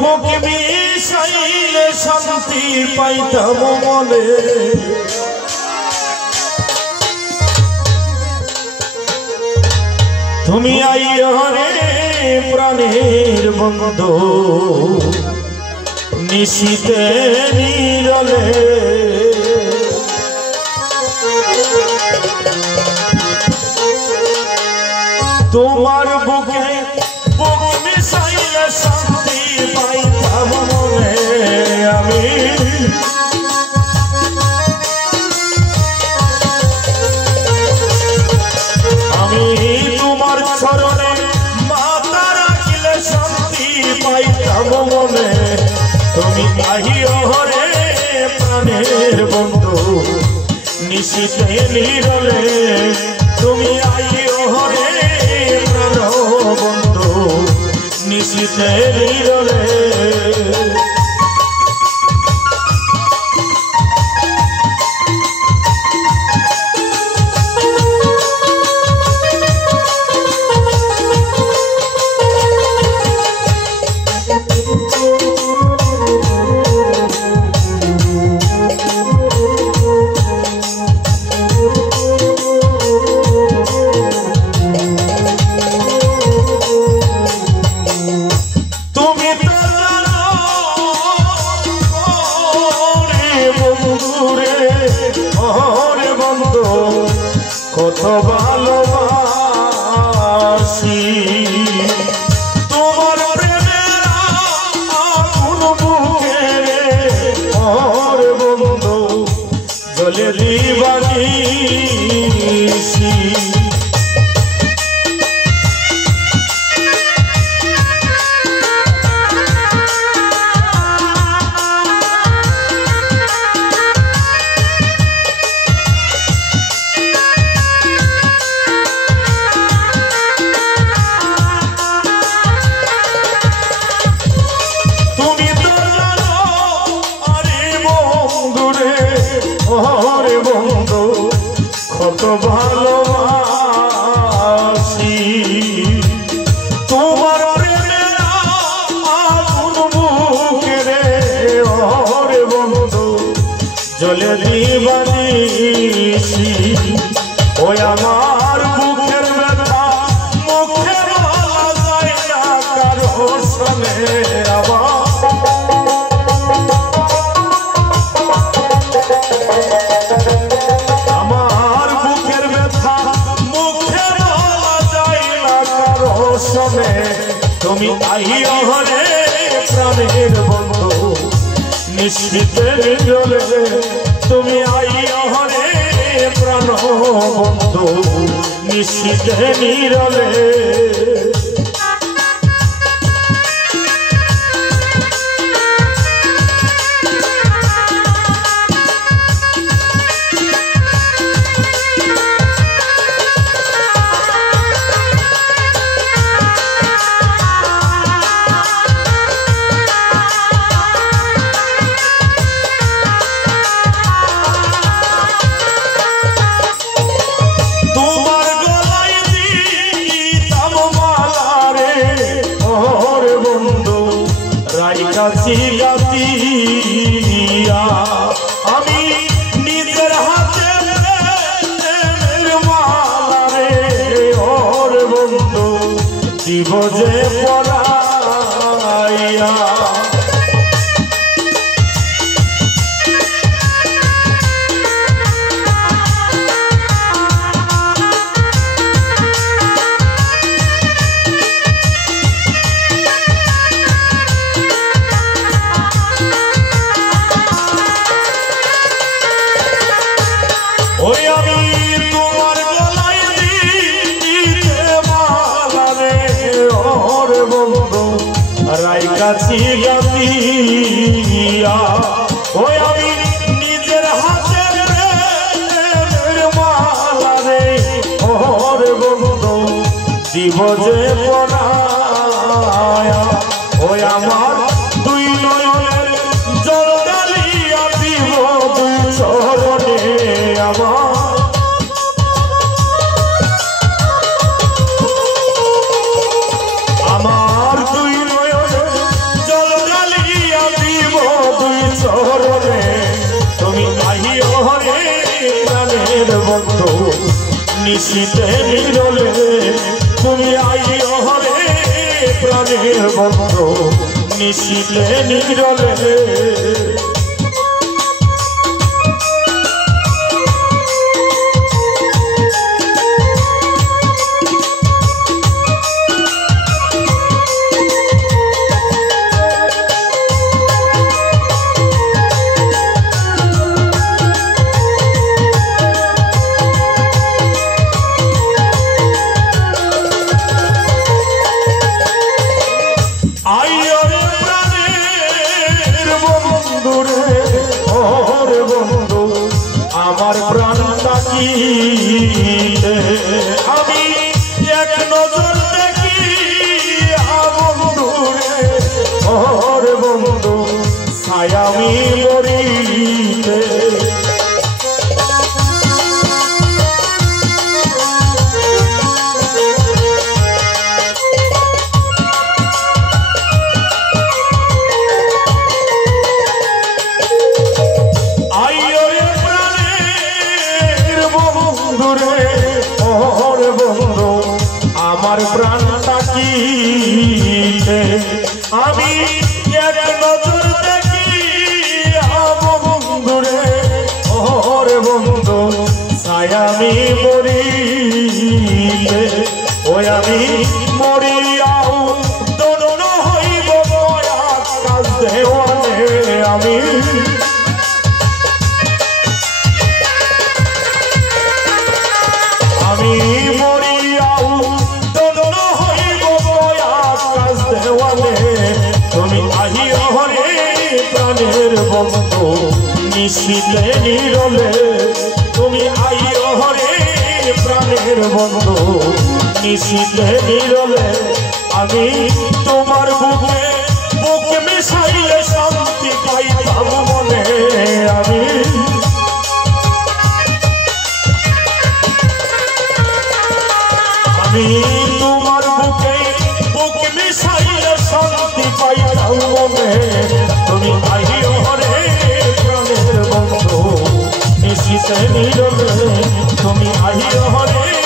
বুক মিশাইলে শান্তি পাইতাম মনে তুমি আইও রে প্রাণের বন্ধু নিশীতে নীরলে তোমার বুকে বুক মিশাইলে শান্তি পাইতাম মনে আমি তোমার চরণে মাথা রাখিলে শান্তি পাইতাম মনে তুমি আহিও রে প্রাণের বন্ধু নিশীতে নীরলে তুমি আহিও রে প্রাণ বন্ধু নিশীতে নীরলে কত ভালোবাসি তোমার প্রেমের আগুন বুকে রে ওর বন্ধু জ্বলে দিবানিশি ওরে বন্ধু কত ভালোবাসি তোমার প্রেমের আগুন বুকে রে ওরে বন্ধু জ্বলে দিবানিশি ওই আমার বুকের ব্যথা মুখে বলা যায় না কারো সঙ্গে আমার বুকের ব্যথা মুখে বলা যায় না কারো সঙ্গে তুমি আহিও রে প্রাণের বন্ধু নিশীতে নীরলে তুমি আহিও রে প্রাণ বন্ধু নিশীতে নীরলে আমি নিজের হাতে মালা রে ওর বন্ধু জীব যে পড়াইয়া ওই আমি তোমার গলায় দিতে মালা রে ওর বন্ধু রাইকাছি গাতিয়া ওই আমি নিজের হাতে মালা রে ওর বন্ধু দিব যে পড়ায়া ওই আমার দুই নয়নের জল ঢালিয়া দিব দুই চরণে আমার দুই নয়নের জল নিশিতে নিরলে তুমি আইও হরে প্রাণের বন্ধু নিশিতে নিরলে আমার প্রাণটা কি আমি এক নজর দেখি বন্ধুরে ওর বন্ধু ছায়ামি মরিতে আমার প্রাণটা কি আমি এক নজর দেখি বন্ধুরে ওরে বন্ধু ছায়ামি মরিলে ওই আমি মরিয়াও দোনো হইব কাজ দেওয়ানে আমি আমি মরিয়াও দোনো হইব কাজ দেওয়ানে তুমি আহিও হরে প্রাণের বন্ধু নিশিতে নিরলে তুমি আইও হরে প্রাণের বন্ধু নিশিতে নিরলে আমি তোমার বুকে বুকে মিশাইলে শান্তি পাইতাম মনে আমি আমি তোমার বুকে বুকে মিশাইলে শান্তি পাইলাম মনে তুমি আইও হরে প্রাণের বন্ধু নিশিতে নিরলে তুমি আইও হরে